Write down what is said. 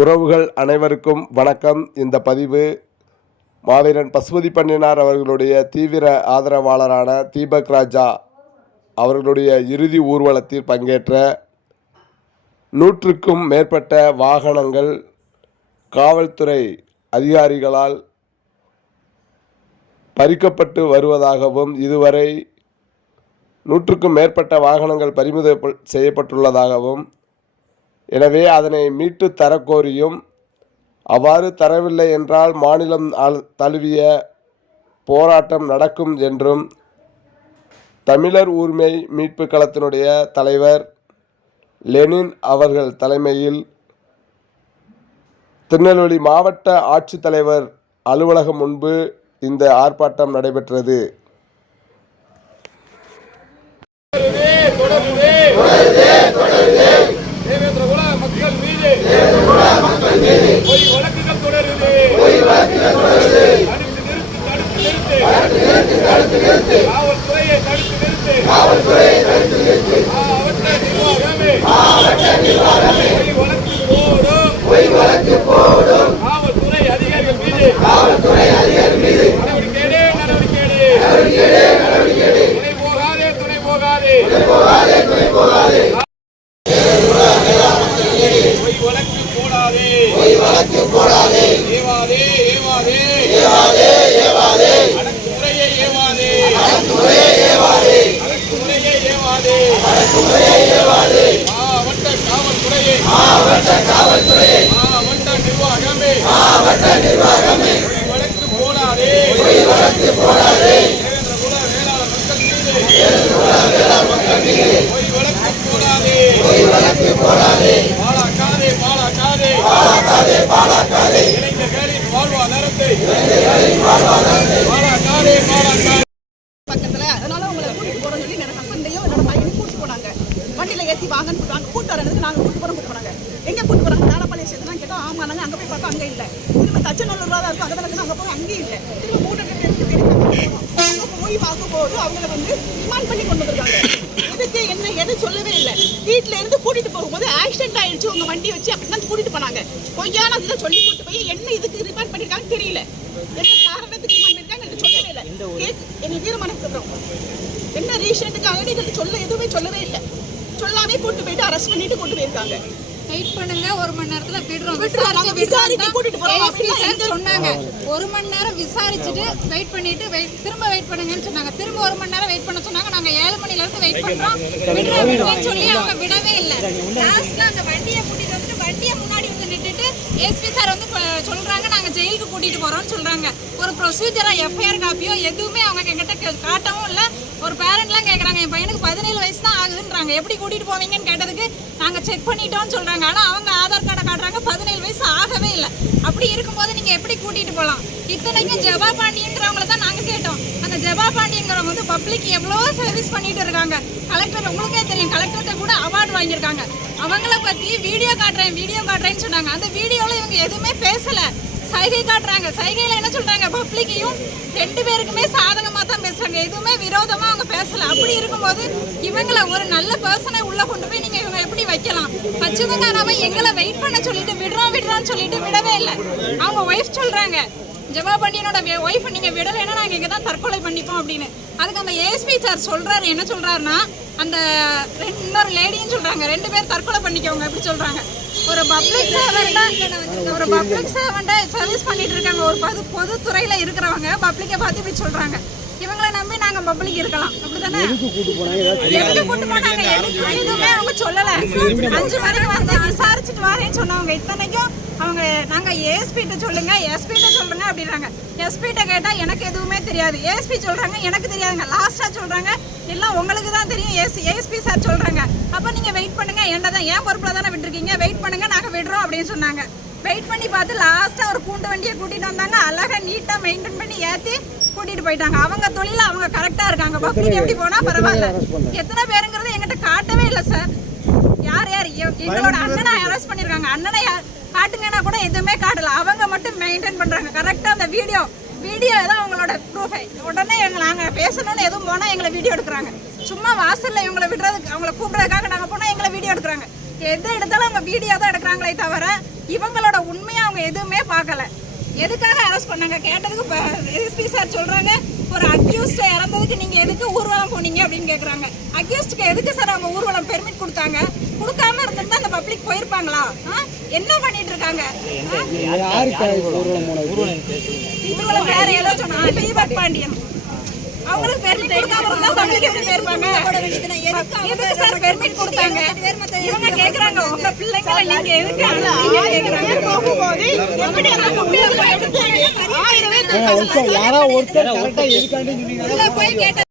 உறவுகள் அனைவருக்கும் வணக்கம். இந்த பதிவு மாவீரன் பசுபதி பண்ணினார் அவர்களுடைய தீவிர ஆதரவாளரான தீபக் ராஜா அவர்களுடைய இறுதி ஊர்வலத்தில் பங்கேற்ற 100க்கும் மேற்பட்ட வாகனங்கள் காவல்துறை அதிகாரிகளால் பறிக்கப்பட்டு வருவதாகவும் இதுவரை 100க்கும் மேற்பட்ட வாகனங்கள் பறிமுதல் செய்யப்பட்டுள்ளதாகவும், எனவே அதனை மீட்டு தரக்கோரியும், அவ்வாறு தரவில்லை என்றால் மாநிலம் தழுவிய போராட்டம் நடக்கும் என்றும் தமிழர் உரிமை மீட்பு களத்தினுடைய தலைவர் லெனின் அவர்கள் தலைமையில் திருநெல்வேலி மாவட்ட ஆட்சித்தலைவர் அலுவலகம் முன்பு இந்த ஆர்ப்பாட்டம் நடைபெற்றது. காவல்துறை அதிகாரிகள் மீது துணை போகாதே. வழக்கு போடாதே. ஏவாதே. அடக்குமுறையை ஏவாதே. மாவட்ட காவல்துறையை மாவட்ட நிர்வாகமே வழக்கு போடாதே. வழக்கு போடாதே. பாழாக்காதே. இளைஞர்களின் வாழ்வாதாரத்தை பாழாக்காதே. பக்கத்துல அதனால உங்களை கூட்டிட்டு போறோம்னு சொல்லி என்னோட ஹஸ்பண்டையும் என்னோட பையனையும் கூட்டிட்டு போனாங்க. வண்டியில ஏற்றி வாங்கன்னு கூட்டு வரதுக்கு நாங்கள் கூட்டு போறாங்க. எங்க கூட்டு போறாங்க? தாராபாளையம் சேர்த்துலாம் கேட்டோம். ஆமா நாங்க அங்கே போய் பார்த்தோம், அங்கே இல்லை. திரும்ப தச்சநல்லூர் தான் இருக்கும், அங்கே தான் அங்கே போய் அங்கேயும் இல்லை. திரும்ப போய் பார்க்கும்போது அவங்களை ரிமாண்ட் பண்ணி கொண்டு வந்திருக்காங்க. இதுக்கு என்ன எது சொல்லவே இல்லை. வீட்டுல இருந்து கூட்டிட்டு போகும்போது ஆக்சிடென்ட் ஆயிடுச்சு உங்க வண்டி வச்சு அப்படிதான் கூட்டிட்டு போனாங்க. பொய்யான இதை சொல்லி கூட்டு போய் என்ன இதுக்கு ரிமாண்ட் பண்ணிருக்காங்க தெரியல. என்ன காரணத்துக்கு ரிமாண்ட் பண்ணிருக்காங்க சொல்லவே இல்லை. எங்க தீர்மானம் என்ன ரீசனுக்காக எதுவுமே சொல்லவே இல்லை. சொல்லாமே கூட்டு போயிட்டு அரெஸ்ட் பண்ணிட்டு கூட்டு போயிருக்காங்க. வெயிட் பண்ணுங்க, 1 மணி நேரத்துல விடுறோம். விசாரிக்க கூட்டிட்டு போறோம் சொன்னாங்க. 1 மணி நேரம் விசாரிச்சுட்டு வெயிட் பண்ணிட்டு திரும்ப வெயிட் பண்ணுங்கன்னு சொன்னாங்க. திரும்ப 1 மணி நேரம் வெயிட் பண்ண சொன்னாங்க. நாங்க 7 மணில இருந்து வெயிட் பண்றோம். விடுறோம் சொல்லி அவங்க விடவே இல்லை. லாஸ்ட்ல அந்த வண்டியை கூட்டிட்டு வந்துட்டு வண்டியை முன்னாடி வந்து நின்றுட்டு எஸ்பி சார் சொல்றாங்க நாங்க ஜெயிலுக்கு கூட்டிட்டு போறோம்னு சொல்றாங்க. ஒரு ப்ரொசீஜரா எஃப்ஐஆர் காப்பியோ எதுவுமே அவங்க எங்கிட்ட காட்டவும் இல்லை. ஒரு பேரண்ட்லாம் கேட்குறாங்க, என் பையனுக்கு 17 வயசு தான் ஆகுதுன்றாங்க, எப்படி கூட்டிட்டு போவீங்கன்னு கேட்டதுக்கு நாங்கள் செக் பண்ணிட்டோம்னு சொல்றாங்க. ஆனால் அவங்க ஆதார் கார்டை காட்டுறாங்க 17 வயசு ஆகவே இல்லை. அப்படி இருக்கும்போது நீங்க எப்படி கூட்டிட்டு போகலாம்? இத்தனைக்கும் ஜெபா பாண்டியன்றவங்களை தான் நாங்கள் கேட்டோம். அந்த ஜெபா பாண்டியங்கிறவங்க பப்ளிக் எவ்வளோ சர்வீஸ் பண்ணிட்டு இருக்காங்க. கலெக்டர் உங்களுக்கே தெரியும், கலெக்டர்கிட்ட கூட அவார்டு வாங்கியிருக்காங்க. அவங்கள பற்றி வீடியோ காட்டுறேன்னு சொன்னாங்க. அந்த வீடியோவில் இவங்க எதுவுமே பேசலை, சைகை காட்டுறாங்க. சைகையில் என்ன சொல்றாங்க? பப்ளிக்கையும் 2 பேருக்குமே சாதகமாக தான் பேசுறாங்க, எதுவுமே விரோதமாக அவங்க பேசலை. அப்படி இருக்கும்போது இவங்களை ஒரு நல்ல பர்சனை உள்ள கொண்டு போய் நீங்கள் இவங்க எப்படி வைக்கலாம்? வச்சதுங்க நாம எங்களை வெயிட் பண்ண சொல்லிட்டு விடுறோம்னு சொல்லிட்டு விடவே இல்லை. அவங்க ஒய்ஃப் சொல்றாங்க, ஜெபா பாண்டியனோட ஒய்ஃப் நீங்க விடலைன்னா நாங்கள் இங்கே தான் தற்கொலை பண்ணிப்போம் அப்படின்னு. அதுக்கு அந்த ஏஎஸ்பி சார் சொல்றாரு, என்ன சொல்றாருன்னா அந்த இன்னொரு லேடின்னு சொல்றாங்க, 2 பேர் தற்கொலை பண்ணிக்கோங்க அப்படி சொல்றாங்க. ஒரு பப்ளிக் சர்வெண்ட்டை சர்வீஸ் பண்ணிட்டு இருக்காங்க. ஒரு பொதுத்துறையில இருக்கிறவங்க பப்ளிக்கை பார்த்து இப்படி சொல்றாங்க. இவங்களை நம்பி நாங்க பப்ளிக் இருக்கலாம், அப்படித்தானே? எதுக்கு கூட்டு போனாங்க? எதுவுமே அவங்க சொல்லல. 5 மணிக்கு வந்து விசாரிச்சுட்டு வரேன்னு சொன்னவங்க. இத்தனைக்கும் அவங்க நாங்க ஏஎஸ்பிட்ட சொல்லுங்க அப்படின்றாங்க. எஸ்பிட்ட கேட்டா எனக்கு எதுவுமே தெரியாது. ஏஎஸ்பி சொல்றாங்க எனக்கு தெரியாதுங்க. லாஸ்டா சொல்றாங்க எல்லாம் உங்களுக்கு தான் தெரியும். ஏஎஸ்பி சார் சொல்றாங்க, அப்ப நீங்க வெயிட் பண்ணுங்க, என்னதான் ஏன் பொறுப்புல தானே விட்டுருக்கீங்க, வெயிட் பண்ணுங்க நாங்க விடுறோம் அப்படின்னு சொன்னாங்க. வெயிட் பண்ணி பார்த்து லாஸ்டா ஒரு கூண்டு வண்டியை கூட்டிட்டு வந்தாங்க. அழகா நீட்டா மெயின்டைன் பண்ணி ஏற்றி கூட்டிட்டு போயிட்டாங்க. அவங்க தொழில அவங்க கரெக்டா இருக்காங்க. பப்ளிக் எப்படி போனா பரவாயில்ல. எத்தனை பேருங்கிறது எங்கிட்ட காட்டவே இல்லை சார். யார் எங்களோட அண்ணனை அரெஸ்ட் பண்ணிருக்காங்க. அண்ணனை காட்டுங்கன்னா கூட எதுவுமே காட்டல. அவங்க மட்டும் மெயின்டைன் பண்றாங்க கரெக்டா. அந்த வீடியோ தான் அவங்களோட ப்ரூஃபை. உடனே நாங்கள் பேசணும்னு எதுவும் போனால் எங்களை வீடியோ எடுக்கிறாங்க. சும்மா வாசலில் இவங்களை விடுறதுக்கு அவங்கள கூப்பிட்றதுக்காக நாங்கள் போனால் எங்களை வீடியோ எடுக்கிறாங்க. எது எடுத்தாலும் அவங்க வீடியோ தான் எடுக்கிறாங்களே தவிர இவங்களோட உண்மையை அவங்க எதுவுமே பார்க்கல. எதுக்காக அரெஸ்ட் பண்ணாங்க கேட்டதுக்கு எஸ்பி சார் சொல்றாங்க, ஒரு அக்யூஸ்ட் இறந்ததுக்கு நீங்க எதுக்கு ஊர்வலம் போனீங்க அப்படின்னு கேக்குறாங்க. அக்யூஸ்டுக்கு எதுக்கு சார் அவங்க ஊர்வலம் பெர்மிட் கொடுத்தாங்க? கொடுக்காம இருந்திருந்தா அந்த பப்ளிக் போயிருப்பாங்களா? என்ன பண்ணிட்டு இருக்காங்க? ஊர்வலம் வேற ஏதோ சொன்னாங்க, தீபக் பாண்டியன் அவங்களுக்கு பெர்மிட் கொடுக்காம இருந்தா பப்ளிக் எப்படி போயிருப்பாங்க? எதுக்கு சார் பெர்மிட் கொடுத்தாங்க? இவங்க கேக்குறாங்க, உங்க பிள்ளைங்களை நீங்க எதுக்கு அனுப்புறீங்க கேக்குறாங்க. போகும்போது எப்படி அந்த குட்டியை எடுத்து 1000 பேர் உள்ள போய் கேட்ட